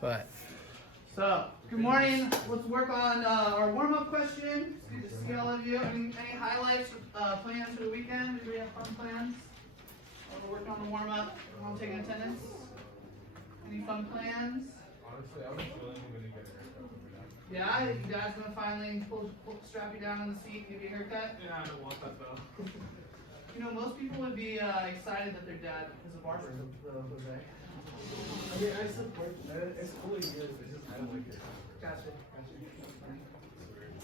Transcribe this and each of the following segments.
But so, good morning. Let's work on our warm-up question. It's good to see all of you. Any highlights, plans for the weekend? Anybody have fun plans? We're working on the warm-up. Everyone taking attendance? Any fun plans? Honestly, I was feeling I'm gonna get a haircut from your dad. Yeah, you guys gonna finally strap you down in the seat and give you a haircut? Yeah, I don't want that though. You know, most people would be excited that their dad is a barber, Jose. I mean, I support that. It's totally good. It's just I don't like it. Gotcha. That's funny.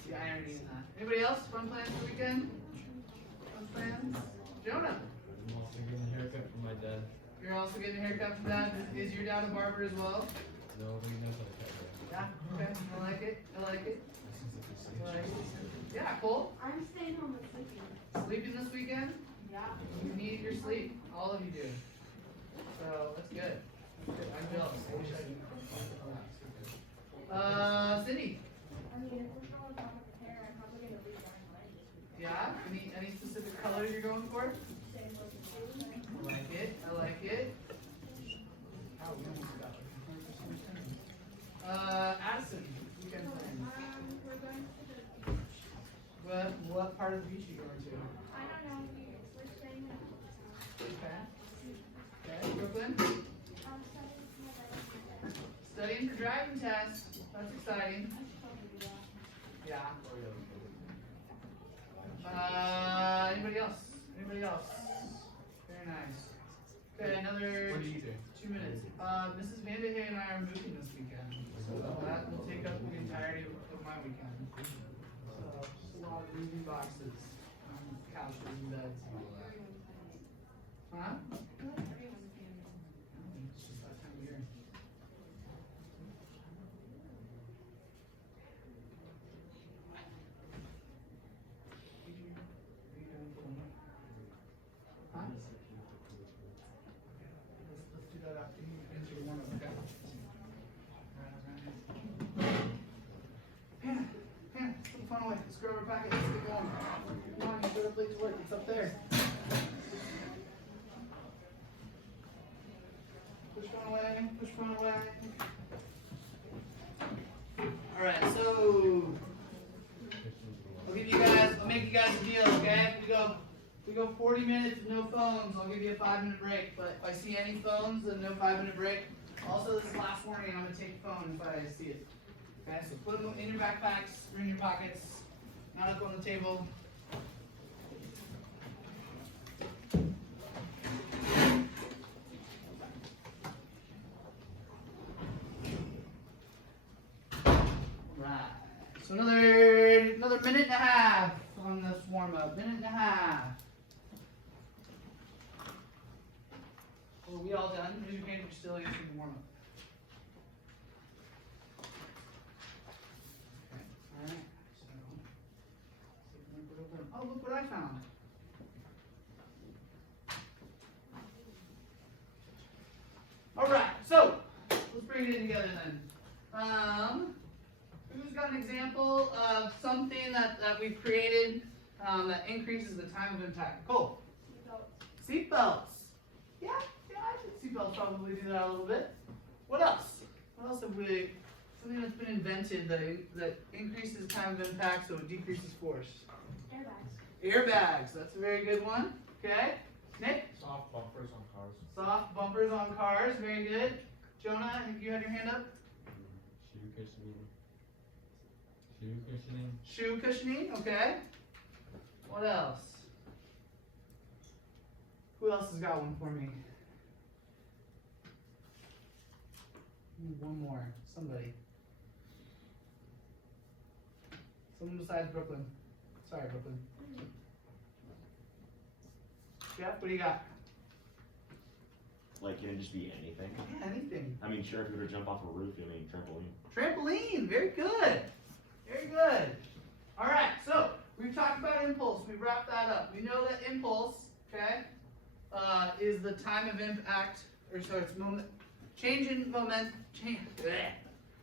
The irony in that. Anybody else? Fun plans for the weekend? Fun plans? Jonah, I'm also getting a haircut from my dad. you're also getting a haircut from dad. Is your dad a barber as well? No, he knows how to cut hair. Yeah. Okay. I like it. I like it. Since I like it. Yeah. Cool. I'm staying home and sleeping. Sleeping this weekend? Yeah. You need your sleep. All of you do. So that's good. That's good. I'm jealous. I wish I could. Cindy. I mean, if we're going on with the hair, I'm probably gonna leave mine light. Yeah. Any specific color you're going for? Same with the shoes. I like it. I like it. Oh, we almost got like 100% Addison. Weekend plans. We're going to the beach. What part of the beach are you going to? I don't know, we're staying in. Okay. Okay. Brooklyn. Studying for my driving test. Studying for driving test. That's exciting. I should probably do that. Yeah. Anybody else? Anybody else? Very nice. Okay, another What do you do? 2 minutes. Mrs. Vanderhay and I are moving this weekend, so that will take up the entirety of my weekend. So just a lot of moving boxes, couches and beds and all that. Huh? I feel like everyone's doing it. It's just that time of year. Huh? Let's do that after you answer the warm-up, okay? Hannah, put the phone away. Let's grab our packet. Let's get going. Come on, you got a place to work. It's up there. Push phone away. Push phone away. All right, so I'll make you guys a deal, okay? We go 40 minutes with no phones. I'll give you a 5-minute break. But if I see any phones, then no 5-minute break. Also, this is last warning. I'm gonna take your phone if I see it. Okay, so put them in your backpacks, or in your pockets, not up on the table. Right. So another minute and a half on this warm up. Minute and a half. Are we all done? Raise your hand if you're still answering the warm up. Okay. Alright. So oh, look what I found. Alright, so let's bring it in together then. Who's got an example of something that we've created that increases the time of impact? Cool. Seatbelts. Yeah, I think seatbelts probably do that a little bit. What else? What else have we? Something that's been invented that increases time of impact so it decreases force. Airbags. Airbags. That's a very good one. Okay. Nick. Soft bumpers on cars. Soft bumpers on cars. Very good. Jonah, I think you had your hand up. Shoe cushioning. Shoe cushioning. Shoe cushioning. Okay. What else? Who else has got one for me? Need one more. Somebody. Someone besides Brooklyn. Sorry, Brooklyn. Jeff, what do you got? Like, can it just be anything? Yeah, anything. I mean, sure, if you were to jump off a roof, I mean, trampoline. Trampoline. Very good. Very good. All right. So we've talked about impulse. We wrapped that up. We know that impulse, okay, is the time of impact, or so it's change in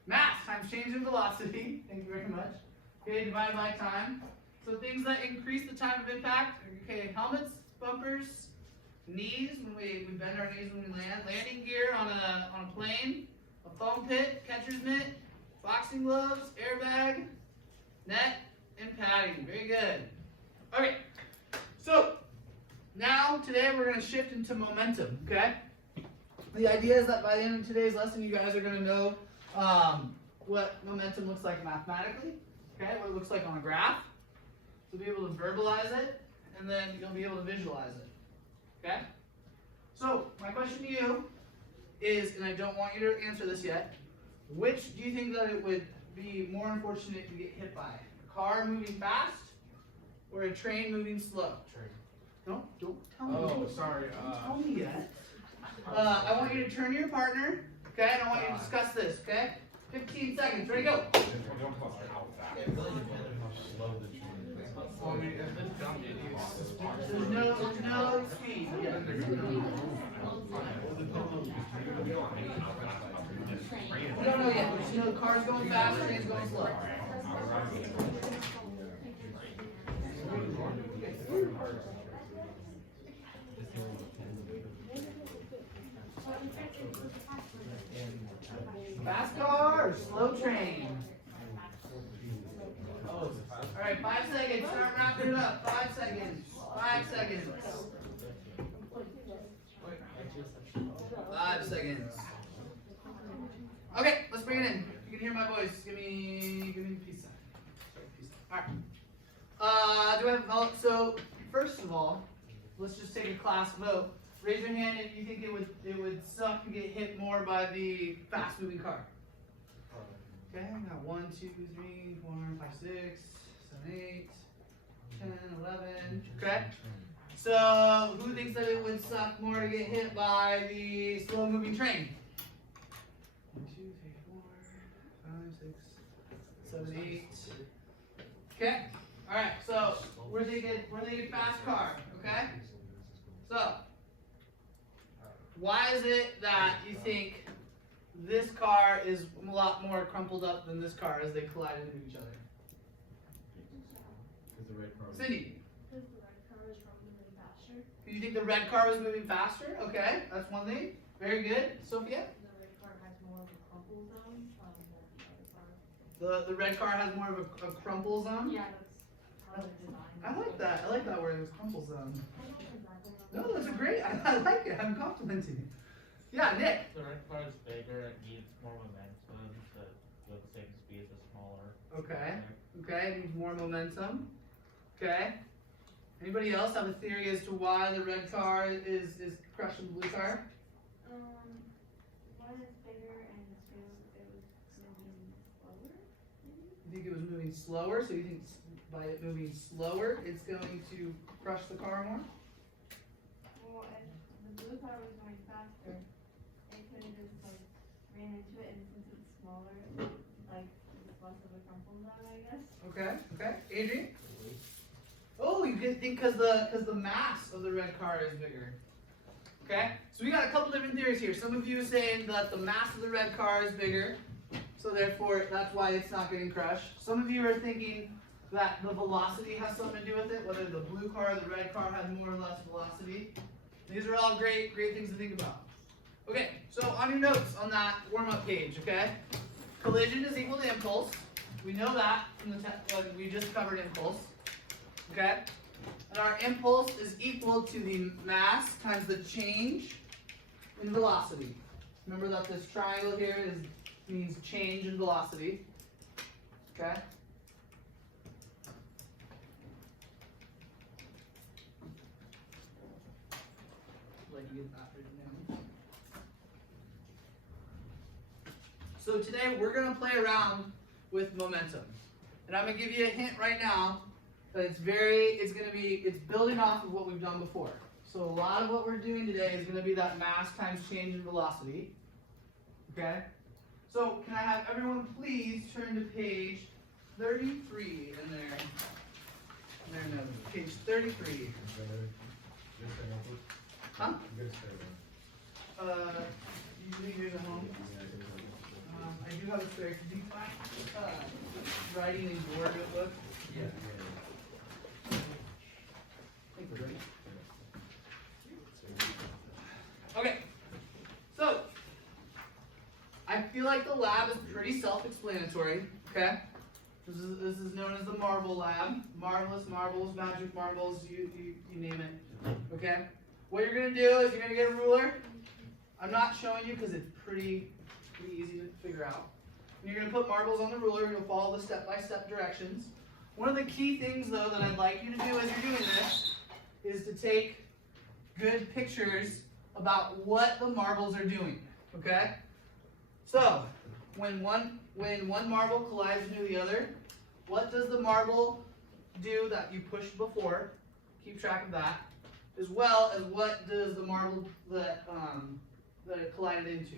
mass times change in velocity. Thank you very much. Okay, divided by time. So things that increase the time of impact. Okay, helmets, bumpers, knees when we bend our knees when we land, landing gear on a plane, a foam pit, catcher's mitt, boxing gloves, airbag, net, and padding. Very good. Okay, so now today we're going to shift into momentum, okay? The idea is that by the end of today's lesson, you guys are going to know what momentum looks like mathematically, okay? What it looks like on a graph. So you'll be able to verbalize it, and then you'll be able to visualize it, okay? So my question to you is, and I don't want you to answer this yet, which do you think that it would be more unfortunate to get hit by? A car moving fast or a train moving slow? Train. No, don't tell me. Oh, sorry. Don't tell me yet. I want you to turn to your partner, okay? And I want you to discuss this, okay? 15 seconds. Ready, go. It really depends on how slow the train is. Well, I mean, if it's dumb idiots, There's no speed. Yeah. We don't know yet. We just know the car's going fast, train's going slow. Fast car or slow train? All right, 5 seconds. Start wrapping it up. 5 seconds. 5 seconds. 5 seconds. Okay, let's bring it in. You can hear my voice. Give me a peace sign. Sorry, peace sign. All right. Do I have a vote? So first of all, let's just take a class vote. Raise your hand if you think it would suck to get hit more by the fast moving car. Okay, I got 1, 2, 3, 4, 5, 6, 7, 8, 10, 11. Okay. So who thinks that it would suck more to get hit by the slow moving train? 1, 2, 3, 4, 5, 6, 7, 8. Okay. All right. So we're thinking fast car. Okay. So why is it that you think this car is a lot more crumpled up than this car as they collide into each other? Because the red car. Cindy, Because the red car is probably moving faster. you think the red car was moving faster? Okay, that's one thing. Very good. Sophia? The red car has more of a crumple zone than the other car. The red car has more of a crumple zone? Yeah, that's how they're designed. I like that. I like that word. It's crumple zone. I don't exactly know. No, that's a great. I like it. I'm complimenting you. Yeah, Nick. The red car is bigger, it needs more momentum to go the same speed as the smaller. Okay. Okay, it needs more momentum. Okay. Anybody else have a theory as to why the red car is crushing the blue car? One is bigger and two, it was moving slower. You think it was moving slower, so you think by it moving slower, it's going to crush the car more? Well, if the blue car was going faster, it could have just like ran into it, and since it's smaller, like it's less of a crumple zone, I guess. Okay. Okay. Adrian. Oh, you can think because the mass of the red car is bigger. Okay. So we got a couple different theories here. Some of you are saying that the mass of the red car is bigger, so therefore that's why it's not getting crushed. Some of you are thinking that the velocity has something to do with it, whether the blue car or the red car has more or less velocity. These are all great things to think about. Okay, so on your notes on that warm-up page, okay? Collision is equal to impulse. We know that from the we just covered impulse. Okay? And our impulse is equal to the mass times the change in velocity. Remember that this triangle here means change in velocity. Okay? Let you get that written down. So today we're going to play around with momentum. And I'm going to give you a hint right now that it's building off of what we've done before. So a lot of what we're doing today is going to be that mass times change in velocity. Okay? So can I have everyone please turn to page 33 in their notes. Page 33. Huh? You leave yours at home? I do have a spare. Did you find writing in your notebook? Yeah. Okay, so I feel like the lab is pretty self-explanatory, okay? This is known as the Marble Lab. Marvelous marbles, magic marbles, you name it, okay? What you're gonna do is you're gonna get a ruler. I'm not showing you because it's pretty easy to figure out. And you're gonna put marbles on the ruler. You'll follow the step-by-step directions. One of the key things, though, that I'd like you to do as you're doing this is to take good pictures about what the marbles are doing, okay? So, when one marble collides into the other, what does the marble do that you pushed before? Keep track of that. As well as what does the marble that it collided into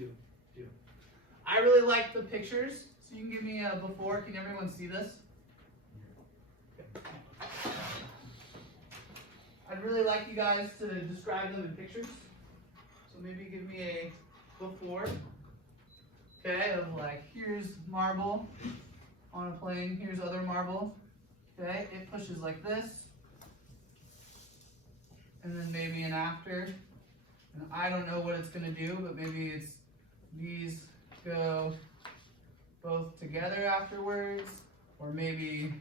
do? I really like the pictures, so you can give me a before. Can everyone see this? I'd really like you guys to describe them in pictures. So maybe give me a before. Okay, of like, here's marble on a plane, here's other marble. Okay, it pushes like this. And then maybe an after. And I don't know what it's gonna do, but maybe it's these go both together afterwards, or maybe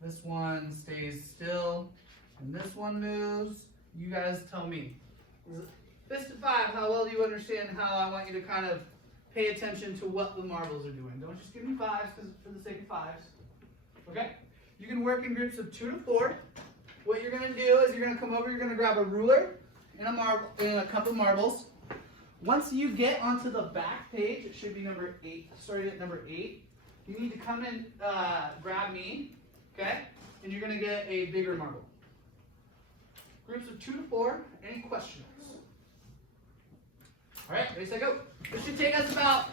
this one stays still and this one moves. You guys tell me. Fist of 5, how well do you understand how I want you to kind of pay attention to what the marbles are doing? Don't just give me 5s because for the sake of 5s. Okay? You can work in groups of 2 to 4. What you're gonna do is you're gonna come over, you're gonna grab a ruler and a cup of marbles. Once you get onto the back page, it should be number 8, starting at number 8. You need to come and grab me, okay? And you're gonna get a bigger marble. Groups of 2 to 4, any questions? All right, ready, set, go. This should take us about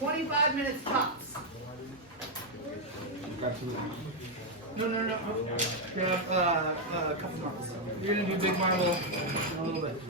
25 minutes tops. No. Grab a couple marbles. You're gonna do big marble in a little bit.